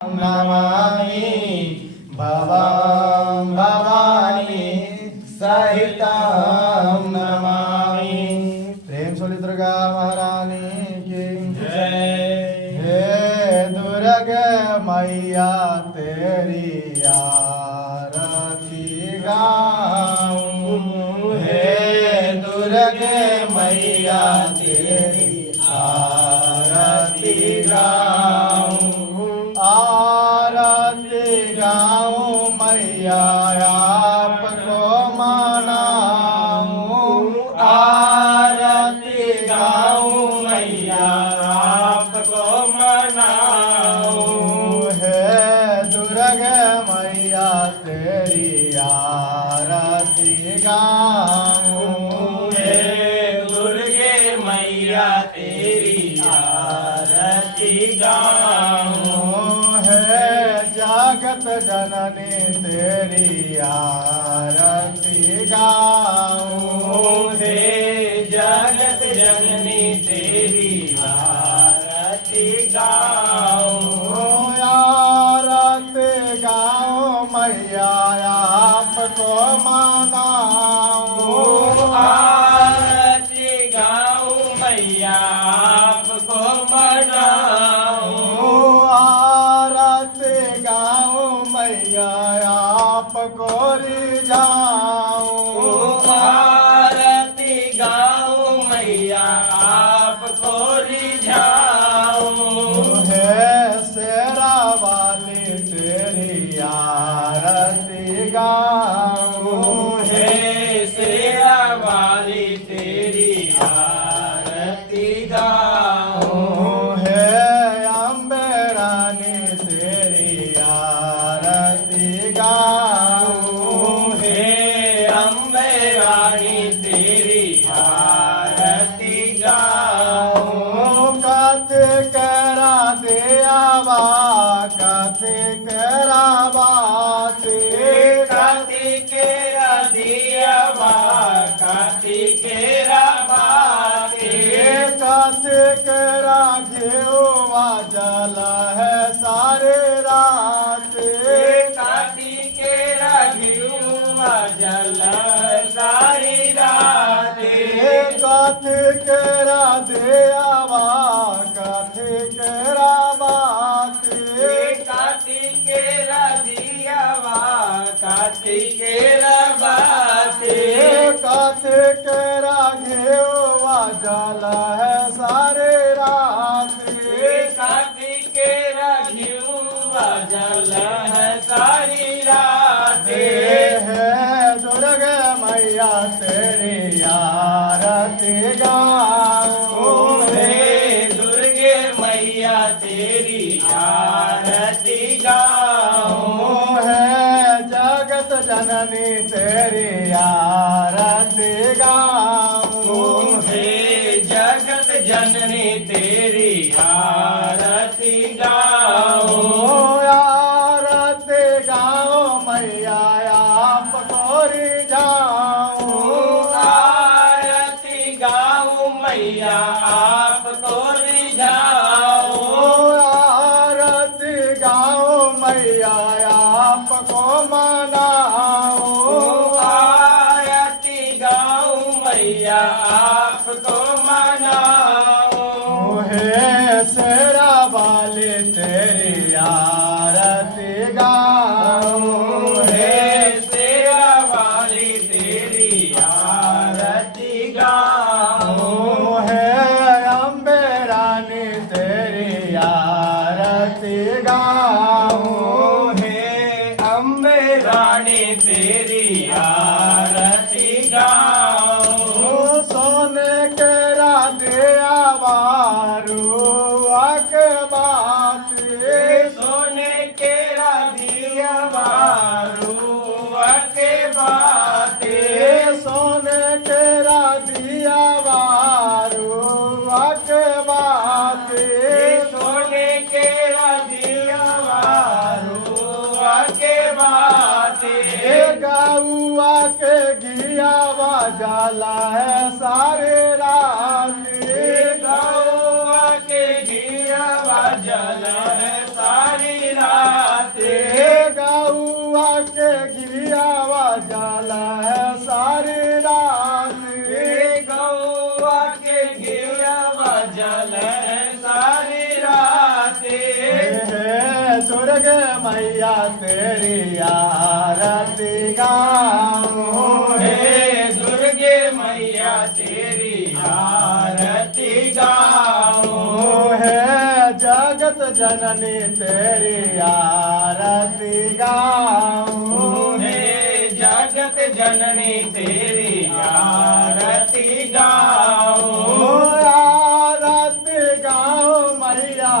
नमामि भवं भवानी सहितं नमामि। प्रेम सोली दुर्गा महारानी की जय। हे दुर्गे मैया तेरी आरती गाऊं, हे दुर्गे मैया तेरी आरती गाऊं, आरती गाऊं मैया आपको मनाऊं, आरती गाऊं मैया आपको मनाऊं। हे दुर्गे मैया तेरी आरती गाऊं, हे दुर्गे मैया तेरी आरती गाऊं, हे जगत जननी तेरी आरती गाऊं, हे जगत जननी तेरी आरती गाऊं, आरती गाऊं मैया आपको मनाऊं, आरती गाऊं मैया आपको मनाऊं, आरती गाऊं मैया आपको रिझाऊं, आरती गाऊं मैया आपको रिझाऊं, हे शेरा वाली तेरी आरती गाऊं, हे शेरा वाली तेरी आरती गाऊं, हे अम्बे रानी तेरी आरती गाऊं, हे अम्बे रानी तेरी आरती गाऊं, कथे करा दे आवा, कथे करा बाते, कार्तिकेरा दिया बा कार्तिकेरा बाते, कथे करा घेवा जल है सारे राते, कार्तिकेरा घिउमा जल सारी राते, कथे करा दे आवा, कथे करा बाते, कार्तिकेरा दिया बा कार्तिकेरा बाते, कथे करा घेवा जल है सारे राते, कार्तिकेरा घिउमा जल है सारी राते, है दुर्गे मैया तेरी आरती गाऊं, हे दुर्गे मैया तेरी आरती गाऊं, है जगत जननी तेरी आरती गाऊं, हे जगत जननी तेरी आरती गाऊं, आरती गाऊं मैया आपको रिझाऊं, आरती गाऊं मैया आपको रिझाऊं, आरती गाऊं मैया आपको मनाऊं, आरती गाऊं मैया आपको मनाऊं, हे शेरा वाली तेरी आरती गाऊं, हे शेरा वाली तेरी आरती गाऊं, हे अम्बे रानी तेरी आरती गाऊं, हे अम्बे रानी तेरी आरती गाऊं, सोने के राधे आवारू आके बाते, सोने केरा दिया बारू के बाते, सोने के राधे आवारू आके बाते, सोने केरा दिया बारू के बाते, गौआ के घिया जाला है सारे राते, गौआ के घिया जल है सारी रात। मैया तेरी आरती गाऊं हे दुर्गे मैया तेरी आरती गाऊं है जगत जननी तेरी आरती गाऊं हे जगत जननी तेरी आरती गाऊं आरती गाऊं मैया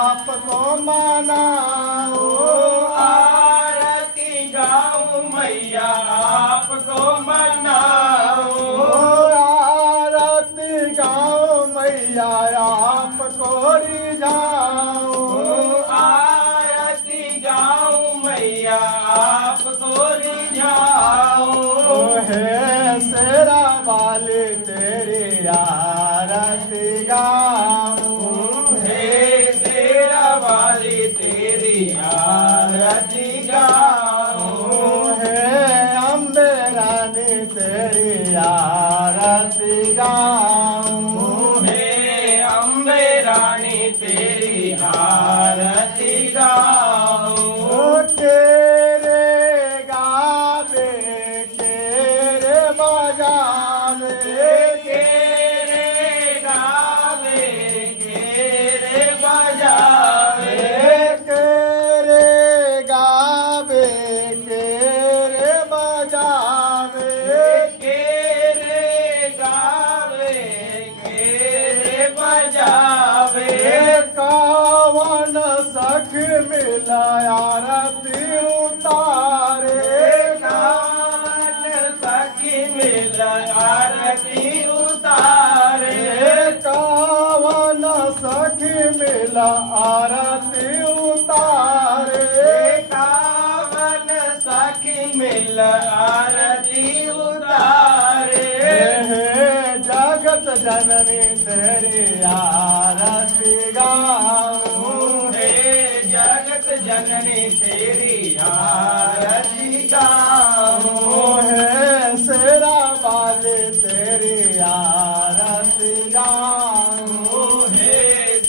आपको मनाऊं आरती गाऊं मैया आपको मनाऊं आरती गाऊं मैया आपको रिझाऊं आरती गाऊं मैया आपको रिझाऊं है शेरा वाली तेरी आरती गाऊं हे तेरा वाली तेरी आरती गाऊं है अम्बे रानी तेरी आरती गाऊं हे अम्बे रानी तेरी आरती गाऊं तेरे गावे तेरे बजावे तेरे गावे तेरे बजावे तेरे गावे तेरे बजावे तेरे गावे तेरे बजावे कावन सख मिला आरती उतारे कावन सखी मिल आरती उतारे कावन सख मिला आरती उतारे कावन सखी मिल आरती उतारे हे जगत जननी तेरी आरती गाऊं हे जगत जननी तेरी आरती गाऊं है शेरा वाली तेरी आरती गाऊं हे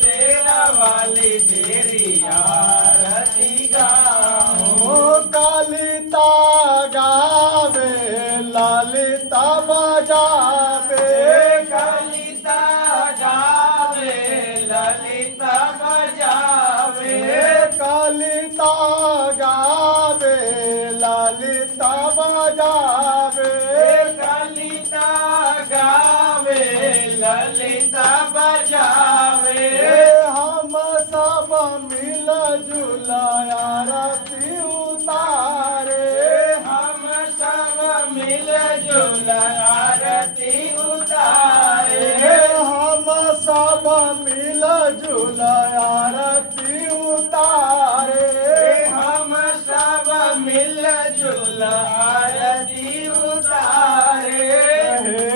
तेरा वाली तेरी आरती गाऊं कालिता गावे लालिता बजावे कलिता गावे ललिता बजावे कालिता गावे लालिता बजावे कलिता गावे ललिता बजावे हम सब मिल जुला आरती उतारे हम सब मिल जुल आरती उतारे हम सब मिल जुल आरती उतारे हम सब मिल जुल आरती उतारे हे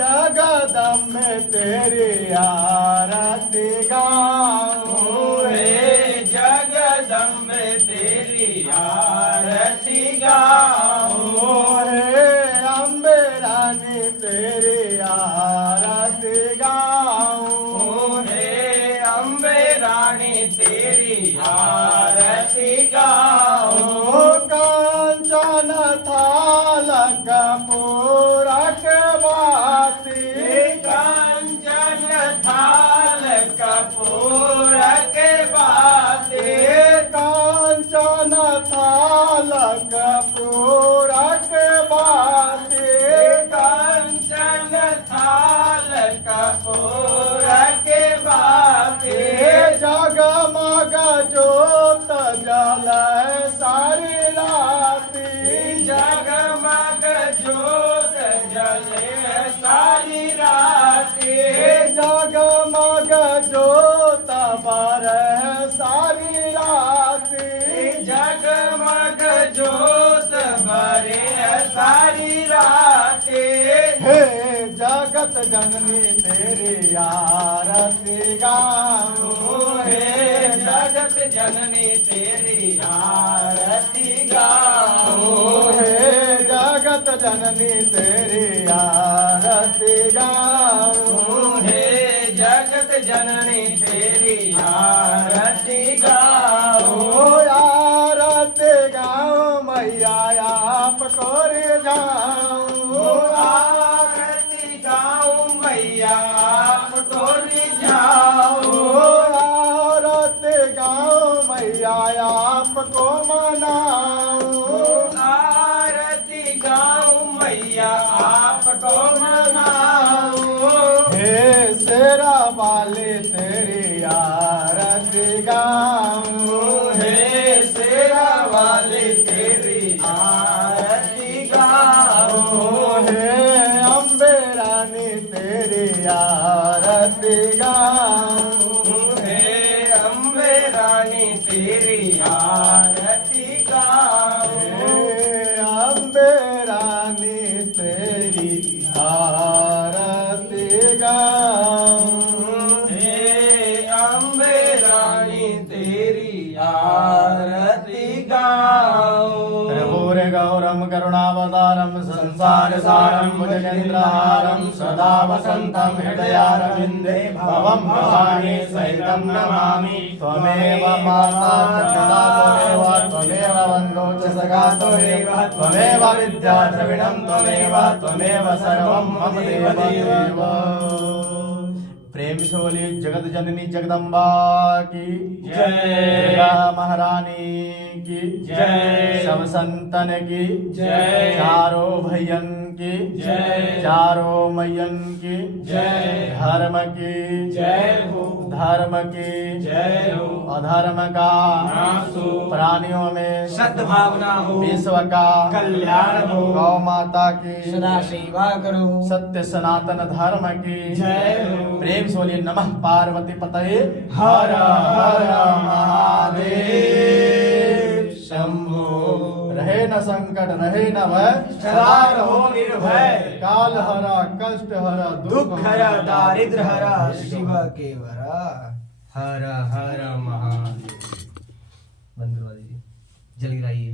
जगदम्बे तेरी आरती गाऊं हे जगदम्बे तेरी आरती गाऊं हे अम्बे रानी तेरी आरती गाऊं हे अम्बे रानी तेरी आरती गाऊं कांचन थाल कपूरा के बाती कांचन थाल कपूर के बाते कांचन थाल कपूरा के बाती कांचन थाल कपूर के बाते जगमग जोत जल सारी राती जगमग जोत जले सारी राती जगमग जोत बर सारी राती जगमग जोत बरे सारी राती हे जगत जननी तेरी आरती गाऊं हे जगत जननी तेरी आरती गाऊं हे जगत जननी तेरी आरती गाऊं हे जगत जननी तेरी आरती गाऊं ओ गाऊं आरती गाऊं मैया आपको रिझाऊं आरती गाऊं मैया आपको मनाऊं आरती गाऊं मैया आपको मनाऊं हे शेरा वाले तेरी आरती गाऊं हे शेरा वाले तेरी आरती गाऊं हे अम्बे रानी तेरी आरती गाऊं हे अम्बे रानी तेरी आरती गाऊं हे अम्बे रानी तेरी आरती गाऊं हे अम्बे रानी तेरी आरती गाऊं रे गौरम करुणावतारम संसार सारम भुजगेन्द्रहारं सदा वसन्तं हृदयारविन्दे भवं भवानी सहितं नमामि त्वमेव माता च पिता त्वमेव बन्धो च सखा त्वमेव विद्या द्रविणं त्वमेव सर्वं मम देव प्रेम से बोलिए जगत जननी जगदम्बा की जय। दुर्गा महारानी की जय। सब संतन की जय। चारों भैयन की जय। चारों मैयन की जय। धर्म की जय हो धर्म की जय हो अधर्म का नाश हो प्राणियों में सद्भावना हो विश्व का कल्याण हो गौ माता की सदा सेवा करो सत्य सनातन धर्म की जय हो प्रेम से बोलिए नमः पार्वती पतये हर हर महादेव शंभो रहे न संकट रहे न भय सदा रहो निर्भय काल हरा कष्ट हरा दुख हरा दारिद्र हरा शिव के वरा हर हर महादेव। बंद करवा दीजिए जल गिराइए।